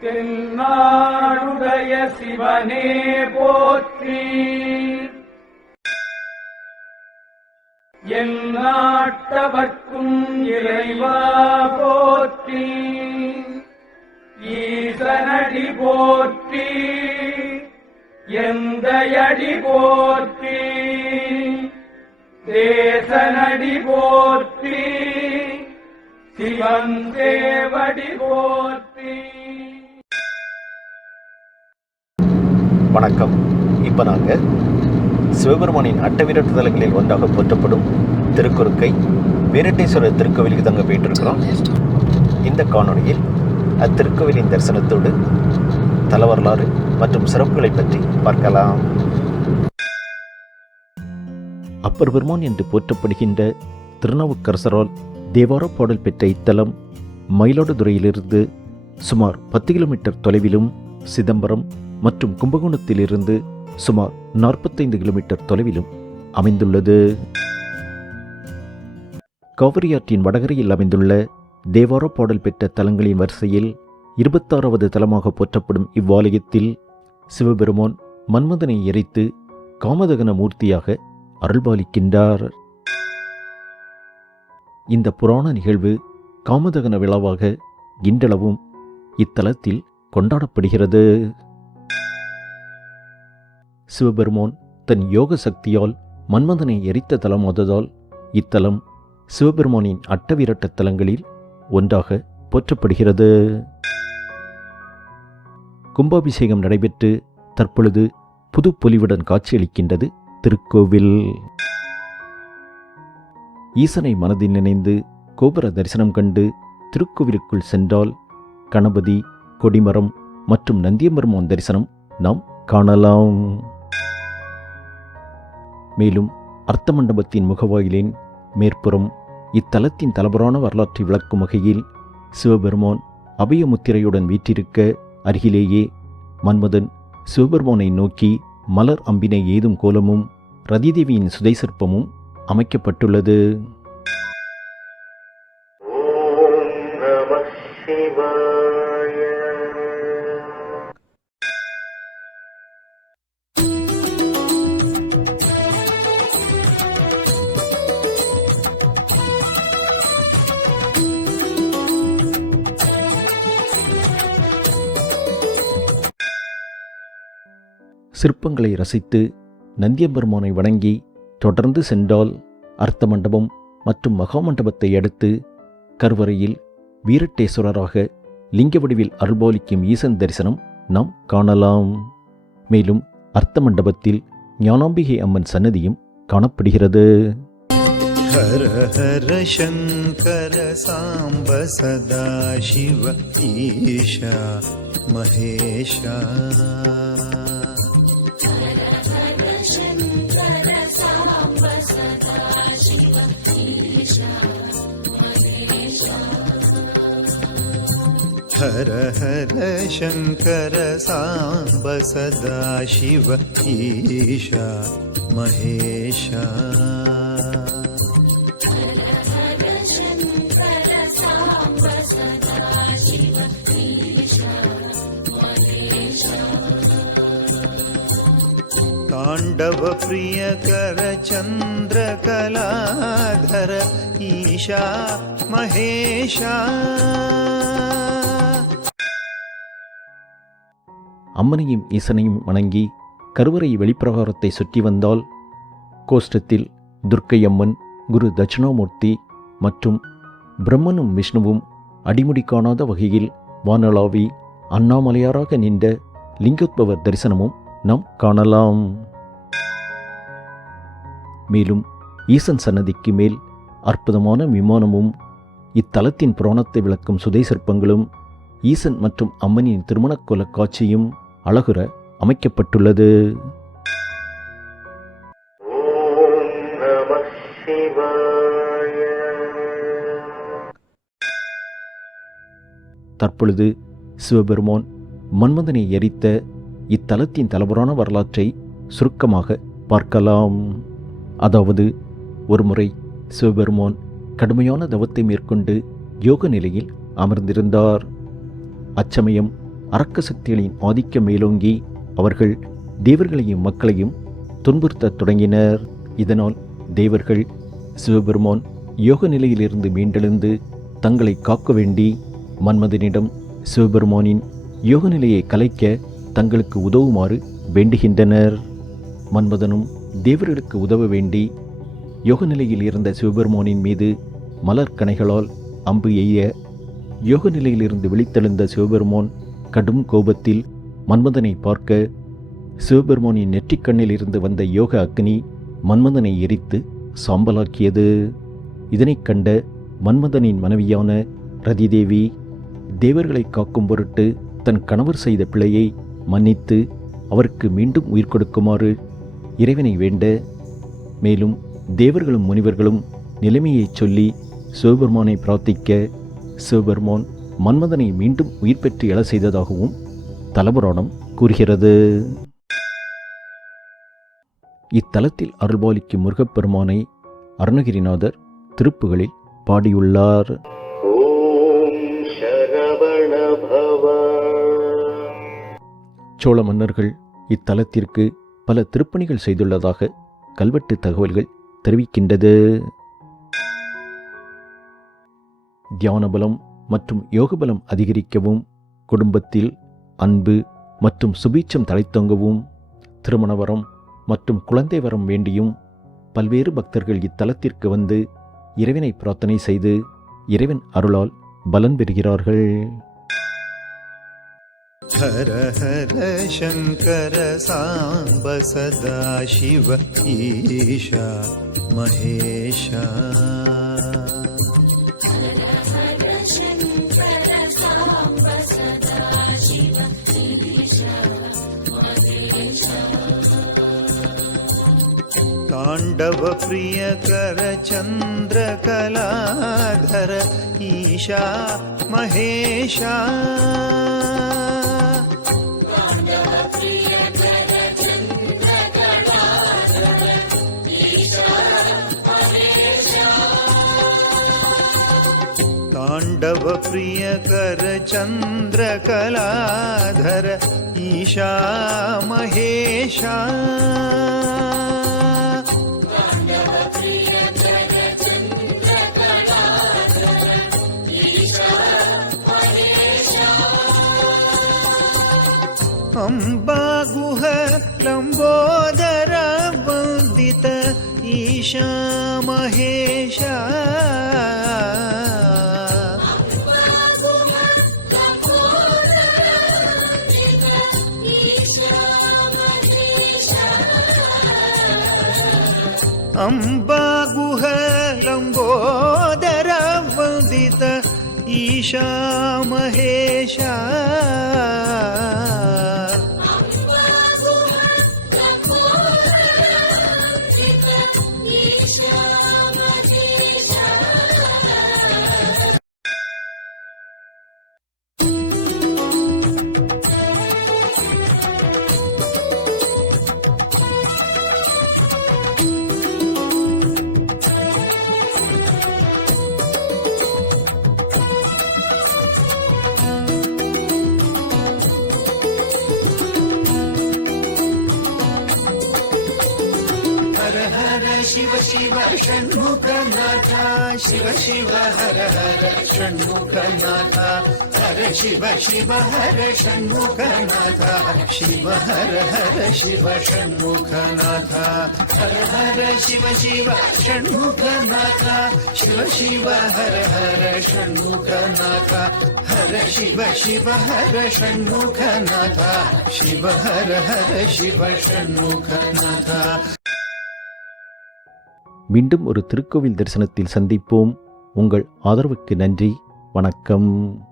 தென்னாடுடைய சிவனே போற்றி. எந்நாட்டவர்க்கும் இறைவா போற்றி. ஈசனடி போற்றி. எந்தையடி போற்றி. தேசனடி போற்றி. சிவன் தேவடி போற்றி. வணக்கம். இப்போ நாங்கள் சிவபெருமானின் அட்டவீரட்டு தலங்களில் ஒன்றாக போற்றப்படும் திருக்குறுக்கை வீரட்டேஸ்வரர் திருக்கோவிலுக்கு தாங்க போயிட்டு இருக்கிறோம். இந்த காணொளியில் அத்திருக்கோவிலின் தரிசனத்தோடு தல வரலாறு மற்றும் சிறப்புகளை பற்றி பார்க்கலாம். அப்பர் பெருமான் என்று போற்றப்படுகின்ற திருநாவுக்கரசரால் தேவார பாடல் பெற்ற இத்தலம் மயிலாடுதுறையிலிருந்து சுமார் 10 கிலோமீட்டர் தொலைவிலும், சிதம்பரம் மற்றும் கும்பகோணத்திலிருந்து சுமார் 45 கிலோமீட்டர் தொலைவிலும் அமைந்துள்ளது. காவிரியாற்றின் வடகரையில் அமைந்துள்ள தேவார பாடல் பெற்ற தலங்களின் வரிசையில் 26வது தலமாக போற்றப்படும் இவ்வாலயத்தில் சிவபெருமான் மன்மதனை எரித்து காமதகன மூர்த்தியாக அருள்பாலிக்கின்றார். இந்த புராண நிகழ்வு காமதகன விழாவாக இன்றளவும் இத்தலத்தில் கொண்டாடப்படுகிறது. சிவபெருமான் தன் யோக சக்தியால் மன்மதனை எரித்த தலமாததால் இத்தலம் சிவபெருமானின் அட்டவீரட்ட தலங்களில் ஒன்றாக போற்றப்படுகிறது. கும்பாபிஷேகம் நடைபெற்று தற்பொழுது புது பொலிவுடன் காட்சியளிக்கின்றது திருக்கோவில். ஈசனை மனதில் நினைந்து கோபுர தரிசனம் கண்டு திருக்கோவிலுக்குள் சென்றால் கணபதி, கொடிமரம் மற்றும் நந்தியம்பெருமான் தரிசனம் நாம் காணலாம். மேலும் அர்த்த மண்டபத்தின் முகவாயிலின் மேற்புறம் இத்தலத்தின் தலபுராண வரலாற்றை விளக்கும் வகையில் சிவபெருமான் அபயமுத்திரையுடன் வீற்றிருக்க அருகிலேயே மன்மதன் சிவபெருமானை நோக்கி மலர் அம்பினை ஏதும் கோலமும் ரதிதேவியின் சுதை சிற்பமும் அமைக்கப்பட்டுள்ளது. சிற்பங்களை ரசித்து நந்தியம்பெருமானை வணங்கி தொடர்ந்து சென்றால் அர்த்த மண்டபம் மற்றும் மகாமண்டபத்தை அடுத்து கருவறையில் வீரட்டேஸ்வரராக லிங்க வடிவில் அருள்பாலிக்கும் ஈசன் தரிசனம் நாம் காணலாம். மேலும் அர்த்த மண்டபத்தில் ஞானாம்பிகை அம்மன் சன்னதியும் காணப்படுகிறது. ஹர ஹர சங்கர சாம்ப சதா சிவ ஈஷா மகேஷா. ஹர ஹர சங்கர சாம்ப சதா சிவ ஈஷா மகேஷா. தாண்டவ பிரியகர சந்திரகலாதர ஈஷா மகேஷா. அம்மனையும் ஈசனையும் வணங்கி கருவறை வெளிப்பிரகாரத்தை சுற்றி வந்தால் கோஷ்டத்தில் துர்க்கை அம்மன், குரு தட்சிணாமூர்த்தி மற்றும் பிரம்மனும் விஷ்ணுவும் அடிமுடி காணாத வகையில் வானளாவி அண்ணாமலையாராக நின்ற லிங்கோத்பவர் தரிசனமும் நாம் காணலாம். மேலும் ஈசன் சன்னதிக்கு மேல் அற்புதமான விமானமும் இத்தலத்தின் புராணத்தை விளக்கும் சுதை சிற்பங்களும் ஈசன் மற்றும் அம்மனின் திருமணக்கோல காட்சியும் அழகுற அமைக்கப்பட்டுள்ளது. தற்பொழுது சிவபெருமான் மன்மதனை எரித்த இத்தலத்தின் தலபுராண வரலாற்றை சுருக்கமாக பார்க்கலாம். அதாவது, ஒருமுறை சிவபெருமான் கடுமையான தவத்தை மேற்கொண்டு யோக நிலையில் அமர்ந்திருந்தார். அச்சமயம் அரக்க சக்திகளின் ஆதிக்கம் மேலோங்கி அவர்கள் தேவர்களையும் மக்களையும் துன்புறுத்தத் தொடங்கினர். இதனால் தேவர்கள் சிவபெருமான் யோக நிலையிலிருந்து மீண்டெழுந்து தங்களை காக்க வேண்டி மன்மதனிடம் சிவபெருமானின் யோக நிலையை கலைக்க தங்களுக்கு உதவுமாறு வேண்டுகின்றனர். மன்மதனும் தேவர்களுக்கு உதவ வேண்டி யோக நிலையில் இருந்த சிவபெருமானின் மீது மலர்கணைகளால் அம்பு எய்ய யோக நிலையிலிருந்து விழித்தெழுந்த சிவபெருமான் கடும் கோபத்தில் மன்மதனை பார்க்க சிவபெருமானின் நெற்றிக்கண்ணில் இருந்து வந்த யோக அக்னி மன்மதனை எரித்து சாம்பலாக்கியது. இதனைக் கண்ட மன்மதனின் மனைவியான ரதிதேவி தேவர்களை காக்கும் பொருட்டு தன் கணவர் செய்த பிழையை மன்னித்து அவருக்கு மீண்டும் உயிர் கொடுக்குமாறு இறைவனை வேண்ட, மேலும் தேவர்களும் முனிவர்களும் நிலைமையைச் சொல்லி சிவபெருமானை பிரார்த்திக்க சிவபெருமான் மன்மதனை மீண்டும் உயிர் பெற்று எழ செய்ததாகவும் தலபுராணம் கூறுகிறது. இத்தலத்தில் அருள்பாலிக்கும் முருகப்பெருமானை அருணகிரிநாதர் திருப்புகளில் பாடியுள்ளார். சோழ மன்னர்கள் இத்தலத்திற்கு பல திருப்பணிகள் செய்துள்ளதாக கல்வெட்டு தகவல்கள் தெரிவிக்கின்றது. தியானபலம் மற்றும் யோகபலம் அதிகரிக்கவும், குடும்பத்தில் அன்பு மற்றும் சுபீட்சம் தழைத்தோங்கவும், திருமண வரம் மற்றும் குழந்தை வரம் வேண்டியும் பல்வேறு பக்தர்கள் இத்தலத்திற்கு வந்து இறைவனை பிரார்த்தனை செய்து இறைவன் அருளால் பலன் பெறுகிறார்கள். ஹர ஹர சங்கர சாம்ப சதா சிவ ஈஷா மகேஷா. ताण्डव प्रियकर चन्द्रकलाधर ईशा महेशा. ताण्डव प्रियकर चन्द्रकलाधर ईशा महेशा. अम्बागुह लंबोदर वंदित ईशा महेशा. अम्बागुह लंबोदर वंदित ईशा महेशा. शिव शिव षण्मुखनाथा शिव शिव हर हर षण्मुखनाथा. हर शिव शिव हर षण्मुखनाथा शिव हर हर शिव षण्मुखनाथा. हर हर शिव शिव षण्मुखनाथा शिव शिव हर हर षण्मुखनाथा. हर शिव शिव हर षण्मुखनाथा शिव हर हर शिव षण्मुखनाथा. மீண்டும் ஒரு திருக்கோவில் தரிசனத்தில் சந்திப்போம். உங்கள் ஆதரவுக்கு நன்றி. வணக்கம்.